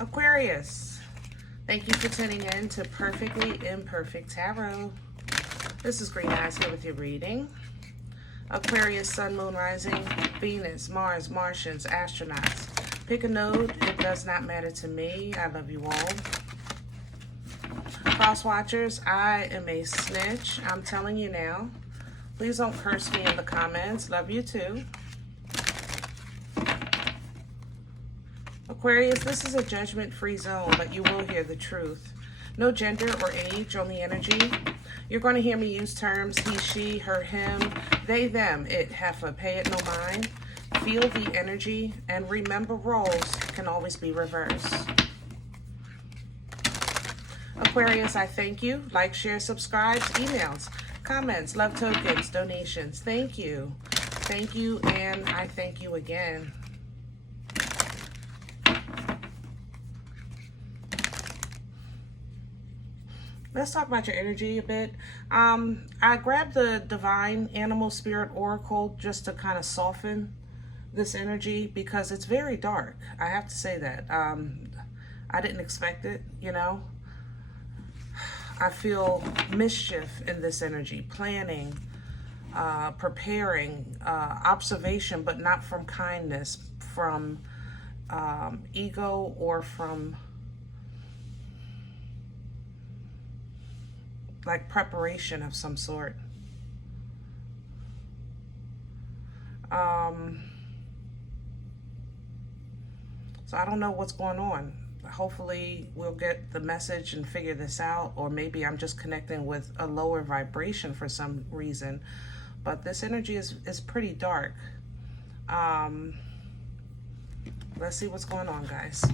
Aquarius, thank you for tuning in to Perfectly Imperfect Tarot. This is Green Eyes here with your reading. Aquarius, Sun, Moon, Rising, Venus, Mars, Martians, astronauts. Pick a node. It does not matter to me. I love you all. Cross watchers, I am a snitch. I'm telling you now. Please don't curse me in the comments. Love you too. Aquarius, this is a judgment-free zone, but you will hear the truth. No gender or age on the energy. You're going to hear me use terms he, she, her, him, they, them, it, heifer, pay it no mind. Feel the energy, and remember roles can always be reversed. Aquarius, I thank you. Like, share, subscribe, emails, comments, love tokens, donations. Thank you. Thank you, and I thank you again. Let's talk about your energy a bit. I grabbed the Divine Animal Spirit Oracle just to kind of soften this energy because it's very dark. I have to say that. I didn't expect it, you know. I feel mischief in this energy, planning, preparing, observation, but not from kindness, from ego or from like preparation of some sort. So I don't know what's going on. Hopefully we'll get the message and figure this out, or maybe I'm just connecting with a lower vibration for some reason. But this energy is pretty dark. Let's see what's going on, guys.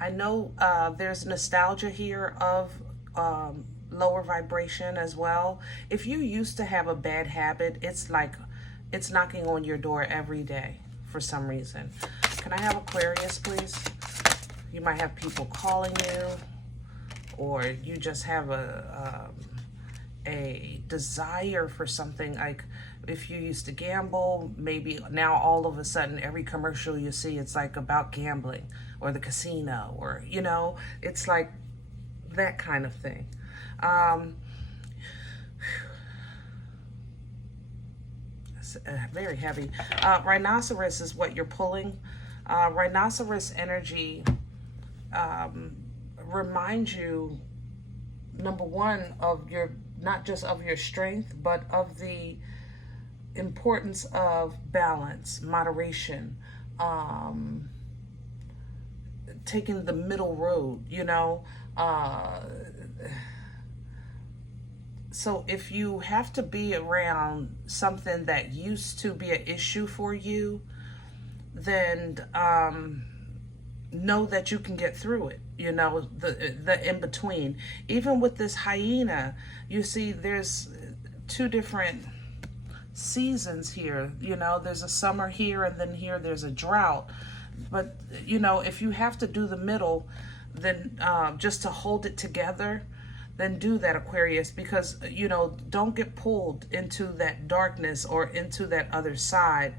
I know there's nostalgia here of lower vibration as well. If you used to have a bad habit, it's like it's knocking on your door every day for some reason. Can I have Aquarius, please? You might have people calling you, or you just have a desire for something. Like if you used to gamble, maybe now all of a sudden every commercial you see, it's like about gambling or the casino, or, you know, it's like that kind of thing. It's very heavy. Rhinoceros is what you're pulling. Rhinoceros energy reminds you, number one, of your, not just of your strength, but of the importance of balance, moderation, taking the middle road, you know. So if you have to be around something that used to be an issue for you, then know that you can get through it, you know, the in-between. Even with this hyena, you see there's two different seasons here, you know. There's a summer here, and then here there's a drought. But, you know, if you have to do the middle, then just to hold it together, then do that, Aquarius, because, you know, don't get pulled into that darkness or into that other side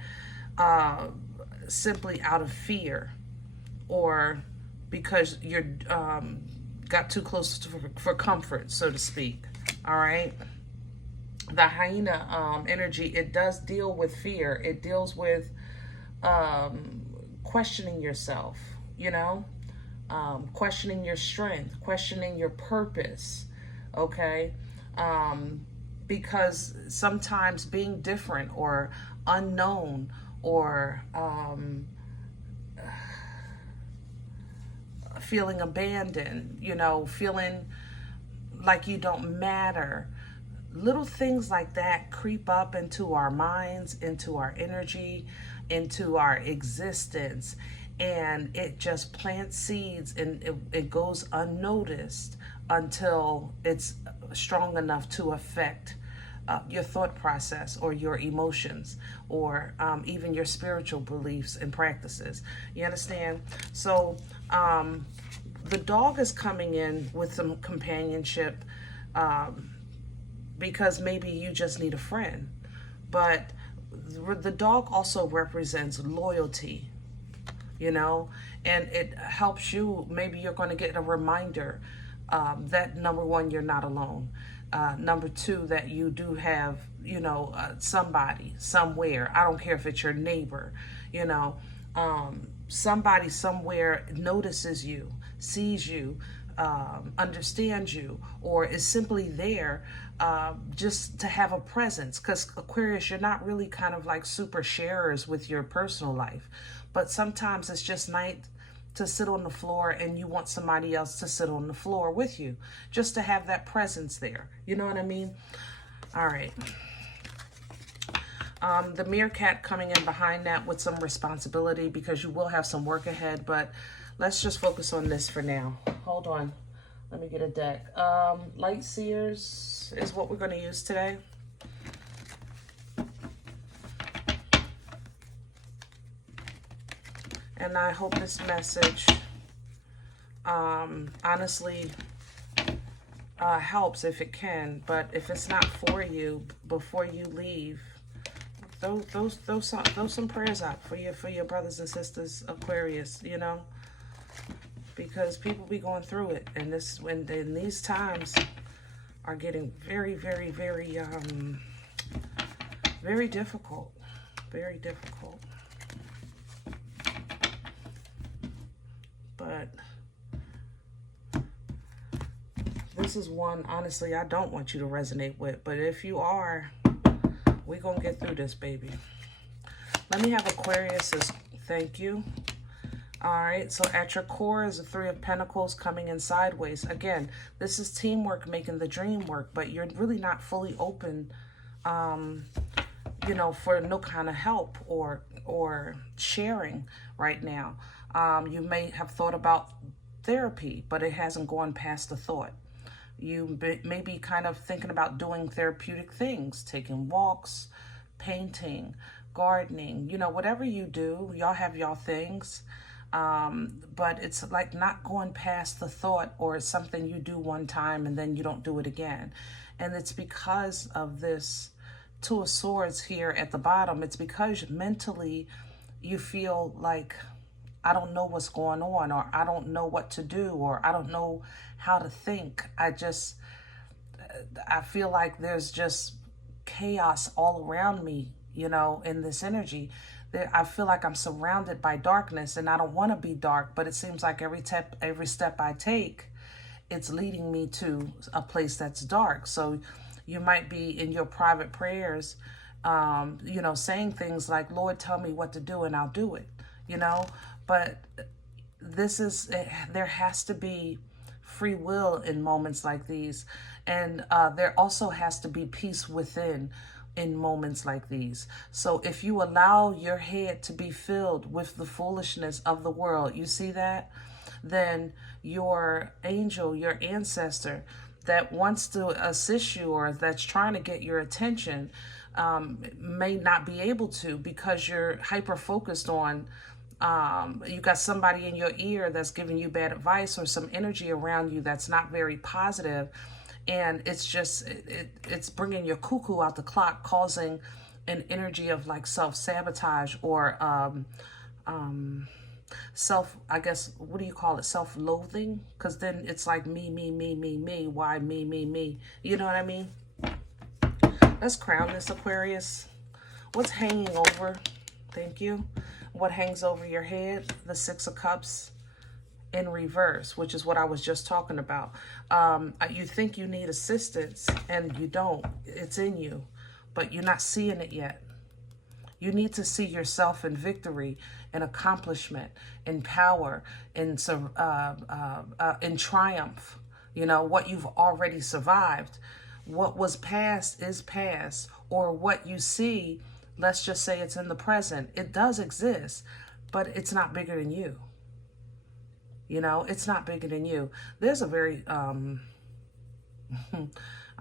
simply out of fear, or because you're got too close for comfort, so to speak. All right. The hyena energy, it does deal with fear. It deals with questioning yourself, you know, questioning your strength, questioning your purpose, okay? Because sometimes being different or unknown or feeling abandoned, you know, feeling like you don't matter, little things like that creep up into our minds, into our energy, into our existence, and it just plants seeds, and it goes unnoticed until it's strong enough to affect your thought process or your emotions, or even your spiritual beliefs and practices. You understand? So the dog is coming in with some companionship, because maybe you just need a friend. But the dog also represents loyalty, you know, and it helps you. Maybe you're going to get a reminder that number one, you're not alone. Number two, that you do have, you know, somebody somewhere. I don't care if it's your neighbor, you know, somebody somewhere notices you, sees you, understands you, or is simply there just to have a presence. Because Aquarius, you're not really kind of like super sharers with your personal life, but sometimes it's just nice to sit on the floor and you want somebody else to sit on the floor with you, just to have that presence there. You know what I mean? All right. The meerkat coming in behind that with some responsibility, because you will have some work ahead, but let's just focus on this for now. Hold on. Let me get a deck. Light Seers is what we're going to use today. And I hope this message, honestly, helps if it can. But if it's not for you, before you leave, throw some prayers out for your brothers and sisters, Aquarius. You know, because people be going through it, and these times are getting very, very, very, very difficult. Very difficult. But this is one, honestly, I don't want you to resonate with. But if you are, we're going to get through this, baby. Let me have Aquarius as thank you. All right, so at your core is the Three of Pentacles coming in sideways. Again, this is teamwork making the dream work, but you're really not fully open, you know, for no kind of help or sharing right now. You may have thought about therapy, but it hasn't gone past the thought. You may be kind of thinking about doing therapeutic things, taking walks, painting, gardening, you know, whatever you do, y'all have y'all things. But it's like not going past the thought, or it's something you do one time and then you don't do it again. And it's because of this Two of Swords here at the bottom. It's because mentally you feel like, I don't know what's going on, or I don't know what to do, or I don't know how to think. I feel like there's just chaos all around me, you know, in this energy. I feel like I'm surrounded by darkness, and I don't want to be dark, but it seems like every step I take, it's leading me to a place that's dark. So you might be in your private prayers, you know, saying things like, Lord, tell me what to do and I'll do it, you know. But there has to be free will in moments like these. And there also has to be peace within in moments like these. So if you allow your head to be filled with the foolishness of the world, you see that? Then your angel, your ancestor that wants to assist you, or that's trying to get your attention, may not be able to, because you're hyper focused on you got somebody in your ear that's giving you bad advice, or some energy around you that's not very positive, and it's just it's bringing your cuckoo out the clock, causing an energy of like self-sabotage, or I guess, what do you call it, self-loathing? Because then it's like me, why me, you know what I mean? Let's crown this, Aquarius. What's hanging over? Thank you. What hangs over your head? The Six of Cups in reverse, which is what I was just talking about. You think you need assistance, and you don't. It's in you, but you're not seeing it yet. You need to see yourself in victory, in accomplishment, in power, in triumph. You know, what you've already survived. What was past is past, or what you see, let's just say it's in the present. It does exist, but it's not bigger than you. You know, it's not bigger than you. There's a very, I'm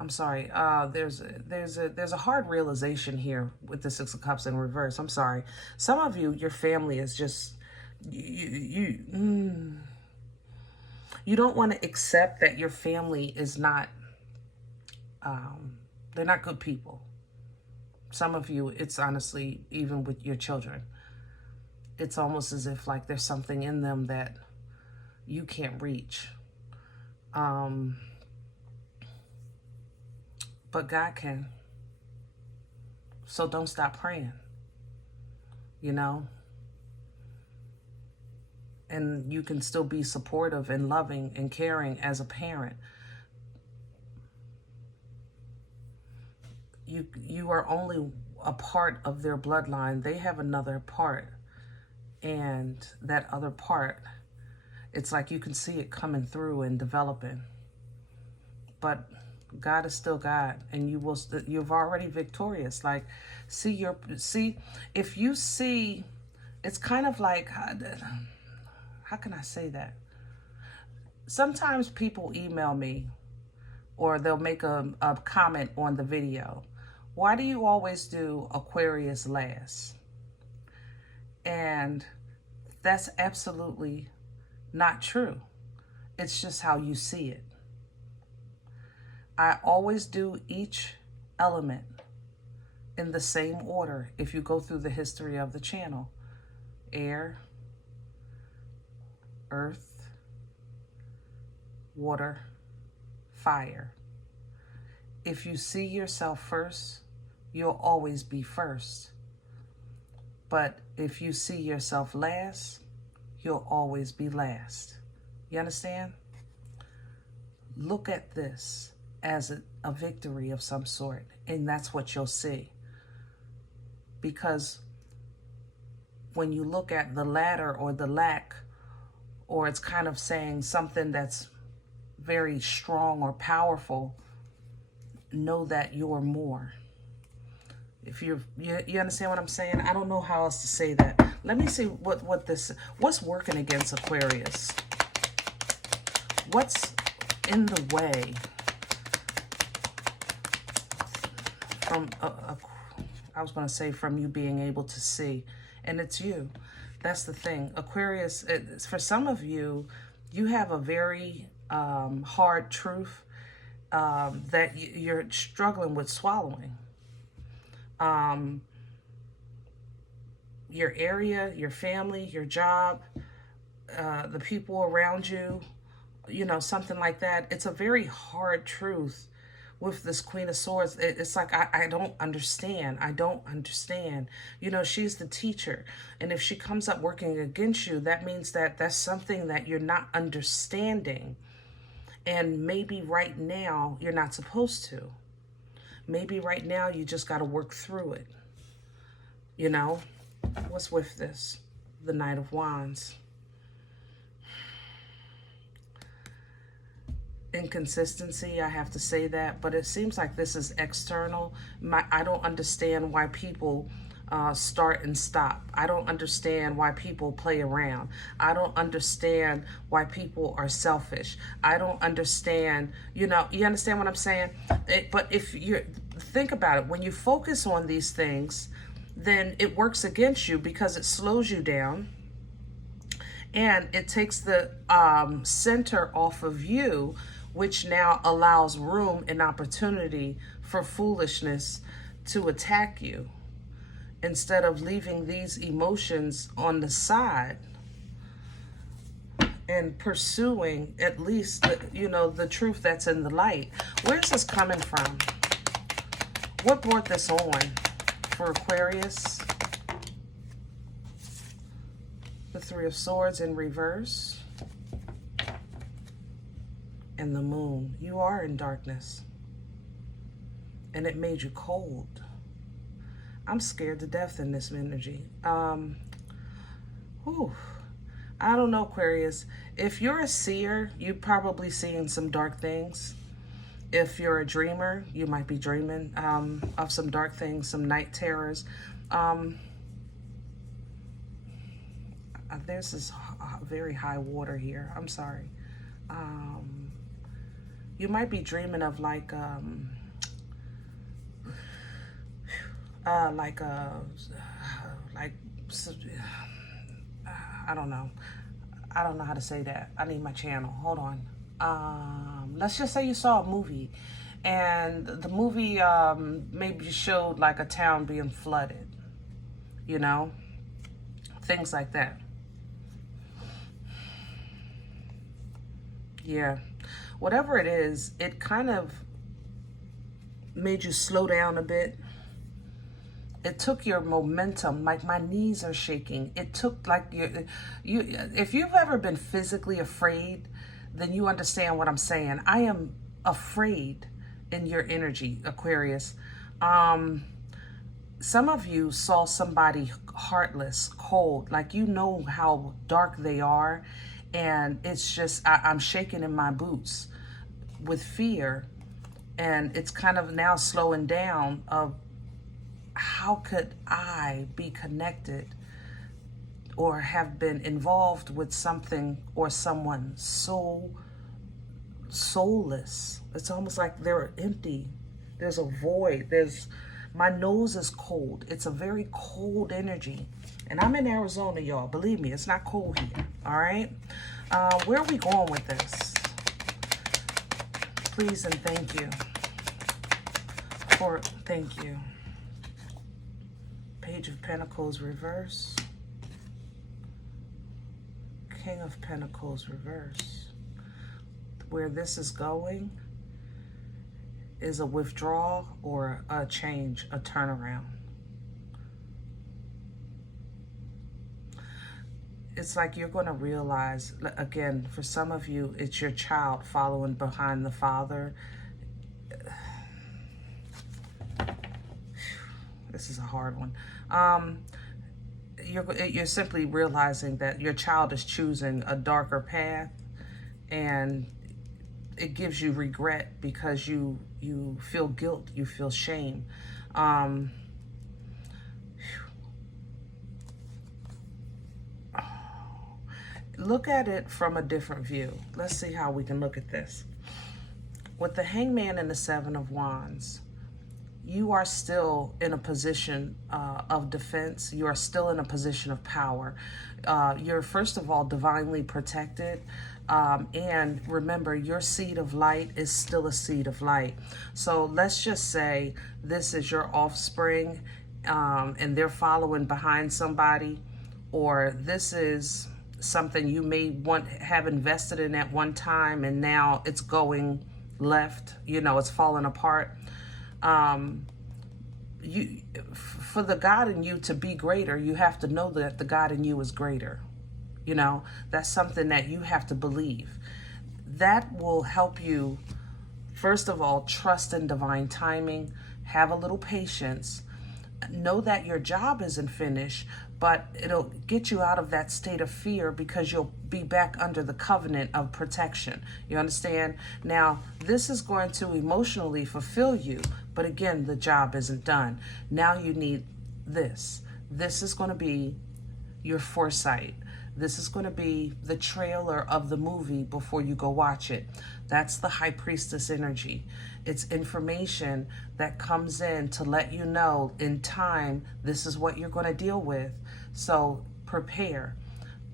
sorry. There's a hard realization here with the Six of Cups in reverse. I'm sorry. Some of you, your family is just, you don't want to accept that your family is not, they're not good people. Some of you, it's honestly, even with your children, it's almost as if like there's something in them that you can't reach. But God can. So don't stop praying, you know? And you can still be supportive and loving and caring as a parent. You are only a part of their bloodline. They have another part. And that other part, it's like you can see it coming through and developing. But God is still God, and you've already victorious. Like, see, if you see, it's kind of like, how can I say that? Sometimes people email me, or they'll make a comment on the video. Why do you always do Aquarius last? And that's absolutely not true. It's just how you see it. I always do each element in the same order if you go through the history of the channel. Air, earth, water, fire. If you see yourself first, you'll always be first. But if you see yourself last, you'll always be last. You understand? Look at this as a victory of some sort, and that's what you'll see. Because when you look at the ladder or the lack, or it's kind of saying something that's very strong or powerful, know that you're more. If you understand what I'm saying? I don't know how else to say that. Let me see what's working against Aquarius. What's in the way from, I was going to say from you being able to see, and it's you. That's the thing. Aquarius, for some of you, you have a very hard truth that you're struggling with swallowing. Your area, your family, your job, the people around you, you know, something like that. It's a very hard truth with this Queen of Swords. It's like, I don't understand. I don't understand. You know, she's the teacher. And if she comes up working against you, that means that that's something that you're not understanding. And maybe right now you're not supposed to. Maybe right now you just got to work through it. You know, what's with this? The Knight of Wands. Inconsistency, I have to say that, but it seems like this is external. I don't understand why people start and stop. I don't understand why people play around. I don't understand why people are selfish. I don't understand, you know, you understand what I'm saying? But if you think about it, when you focus on these things, then it works against you because it slows you down and it takes the center off of you, which now allows room and opportunity for foolishness to attack you. Instead of leaving these emotions on the side and pursuing at least, you know, the truth that's in the light. Where's this coming from? What brought this on for Aquarius? The Three of Swords in reverse. And the Moon. You are in darkness. And it made you cold. I'm scared to death in this energy. I don't know, Aquarius. If you're a seer, you're probably seeing some dark things. If you're a dreamer, you might be dreaming of some dark things, some night terrors. There's this very high water here. I'm sorry. You might be dreaming of like I don't know. I don't know how to say that. I need my channel. Hold on. Let's just say you saw a movie And the movie maybe showed like a town being flooded, you know, things like that. Yeah, whatever it is, it kind of made you slow down a bit. It took your momentum, like my knees are shaking. It took like you if you've ever been physically afraid, then you understand what I'm saying. I am afraid in your energy, Aquarius. Some of you saw somebody heartless, cold, like you know how dark they are, and it's just I'm shaking in my boots with fear, and it's kind of now slowing down of how could I be connected or have been involved with something or someone so soulless. It's almost like they're empty. There's a void. My nose is cold. It's a very cold energy. And I'm in Arizona, y'all. Believe me, it's not cold here. All right? Where are we going with this? Please and thank you. Thank you. Page of Pentacles reverse. King of Pentacles reverse. Where this is going is a withdrawal or a change, a turnaround. It's like you're going to realize, again, for some of you, it's your child following behind the father. This is a hard one. You're simply realizing that your child is choosing a darker path, and it gives you regret because you feel guilt, you feel shame. Look at it from a different view. Let's see how we can look at this. With the Hangman and the Seven of Wands, you are still in a position of defense. You are still in a position of power. You're, first of all, divinely protected. And remember, your seed of light is still a seed of light. So let's just say this is your offspring, and they're following behind somebody, or this is something you may have invested in at one time, and now it's going left. You know, it's falling apart. For the God in you to be greater, you have to know that the God in you is greater. You know, that's something that you have to believe. That will help you, first of all, trust in divine timing, have a little patience, know that your job isn't finished, but it'll get you out of that state of fear because you'll be back under the covenant of protection. You understand? Now, this is going to emotionally fulfill you, but again, the job isn't done. Now you need this. This is going to be your foresight. This is going to be the trailer of the movie before you go watch it. That's the High Priestess energy. It's information that comes in to let you know in time, this is what you're going to deal with. So prepare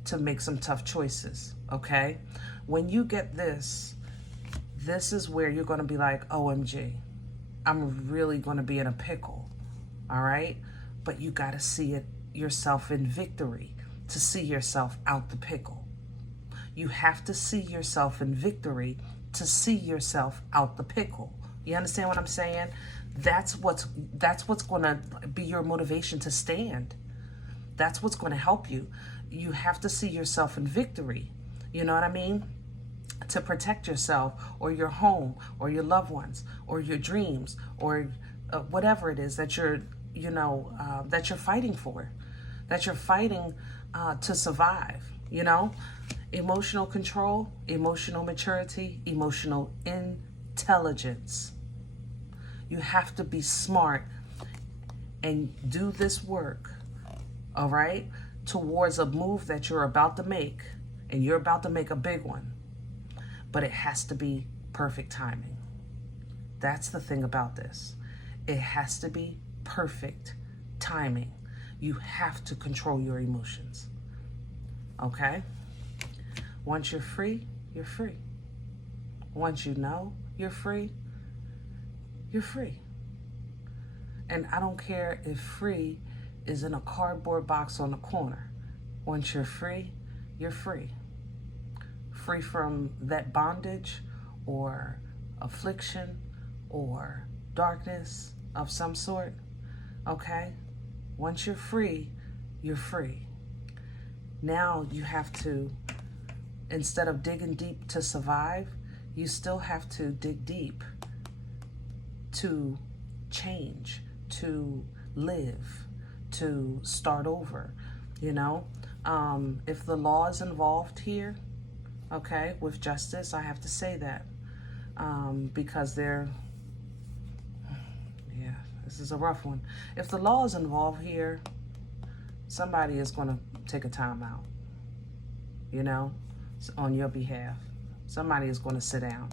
to make some tough choices, okay? When you get this, this is where you're going to be like, OMG, I'm really going to be in a pickle, all right? But you got to see it yourself in victory to see yourself out the pickle. You have to see yourself in victory to see yourself out the pickle. You understand what I'm saying? That's what's going to be your motivation to stand. That's what's going to help you. You have to see yourself in victory. You know what I mean? To protect yourself or your home or your loved ones or your dreams or whatever it is that you're fighting for, that you're fighting to survive. You know, emotional control, emotional maturity, emotional intelligence. You have to be smart and do this work, all right, towards a move that you're about to make, and you're about to make a big one, but it has to be perfect timing. That's the thing about this. It has to be perfect timing. You have to control your emotions, okay? Once you're free, you're free. Once you know you're free, you're free. And I don't care if free is in a cardboard box on the corner. Once you're free, you're free. Free from that bondage or affliction or darkness of some sort, okay? Once you're free, you're free. Now you have to, instead of digging deep to survive, you still have to dig deep to change, to live, to start over, you know? If the law is involved here, okay, with justice, I have to say that, because this is a rough one. If the law is involved here, somebody is going to take a time out, you know, on your behalf. Somebody is going to sit down,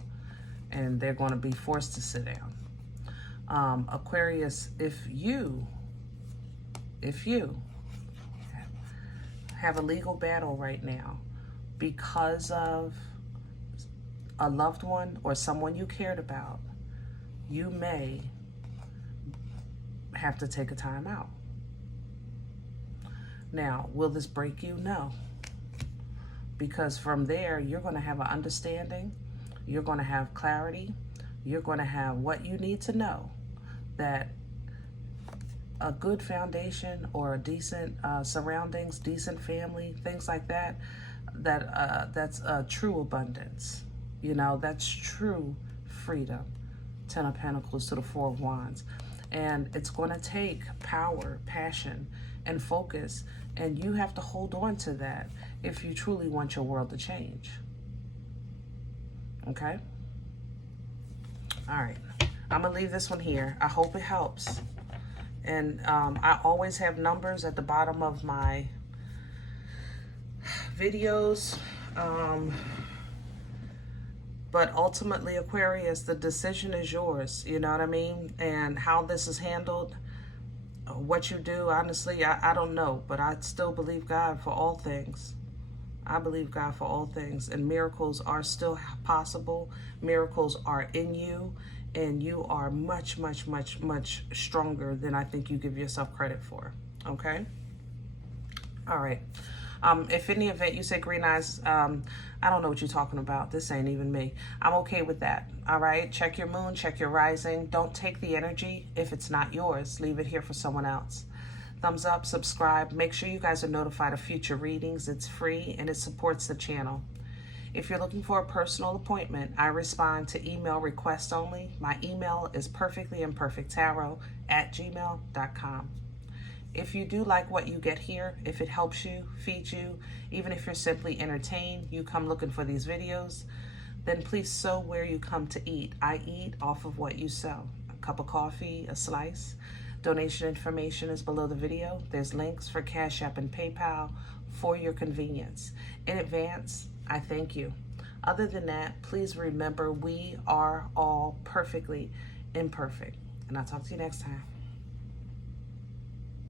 and they're going to be forced to sit down. Aquarius, if you have a legal battle right now because of a loved one or someone you cared about, you may have to take a time out. Now, will this break you? No. Because from there, you're going to have an understanding, you're going to have clarity, you're going to have what you need to know, that a good foundation or a decent surroundings, decent family, things like that, that's a true abundance. You know, that's true freedom. 10 of Pentacles to the 4 of Wands. And it's going to take power, passion, and focus. And you have to hold on to that if you truly want your world to change. Okay? All right. I'm going to leave this one here. I hope it helps. And I always have numbers at the bottom of my videos. But ultimately, Aquarius, the decision is yours. You know what I mean? And how this is handled, what you do, honestly, I don't know. But I still believe God for all things. I believe God for all things. And miracles are still possible. Miracles are in you. And you are much, much, much, much stronger than I think you give yourself credit for. Okay? All right. If in the event you say green eyes, I don't know what you're talking about. This ain't even me. I'm okay with that. All right? Check your moon, check your rising. Don't take the energy if it's not yours. Leave it here for someone else. Thumbs up, subscribe. Make sure you guys are notified of future readings. It's free and it supports the channel. If you're looking for a personal appointment, I respond to email requests only. My email is perfectlyimperfecttarot@gmail.com. If you do like what you get here, if it helps you, feeds you, even if you're simply entertained, you come looking for these videos, then please sow where you come to eat. I eat off of what you sow. A cup of coffee, a slice. Donation information is below the video. There's links for CashApp and PayPal for your convenience. In advance, I thank you. Other than that, please remember we are all perfectly imperfect. And I'll talk to you next time.